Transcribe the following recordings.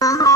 Uh-huh.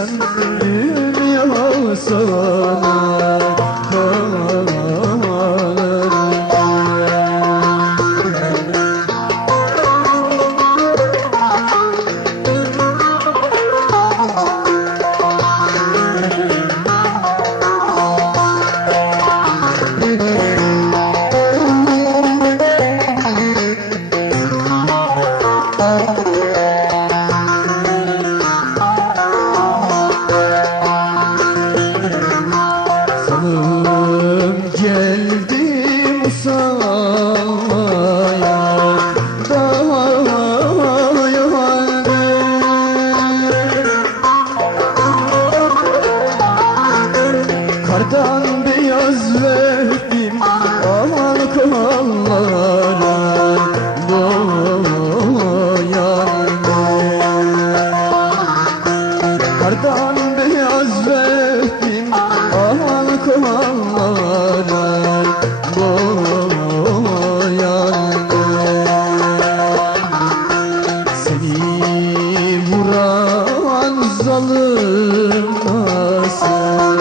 Sevdim yasa Kardan beyaz verdim aman kollara Doğuyan Kardan kırılmasın.